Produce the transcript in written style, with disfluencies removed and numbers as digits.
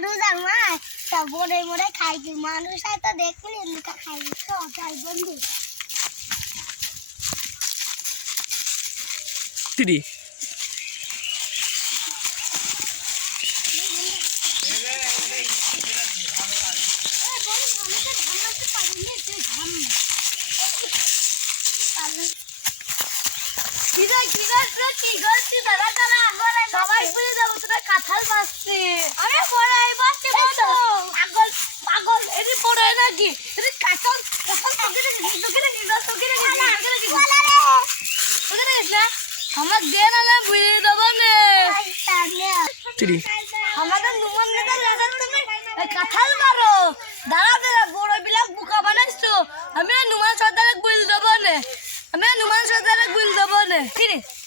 মানুষ আমার সব মরে মরে খাইছি মানুষ হয়তো দেখবি লুকা খাইছি সবাই বন্ধু তিরি সবাই বুঝে যাবো তোরা কাঁঠাল বাঁচছে আরে পড়াই বাঁচছে পাগল পাগল এটি পড়ায় নাকি এটি কাঁঠাল কাঁঠাল তোকে আমার দেন আলে বুঝে দেবো নে তিরি আমাদের নুমান নেতা লাগার তুমি কাঁঠাল মারো দাঁড়া দাঁড়া বড় বিলাক বুকা বানাইছো আমি নুমান সর্দারে বুঝ দেবো নে আমি নুমান সর্দারে বুঝ দেবো নে ঠিক আছে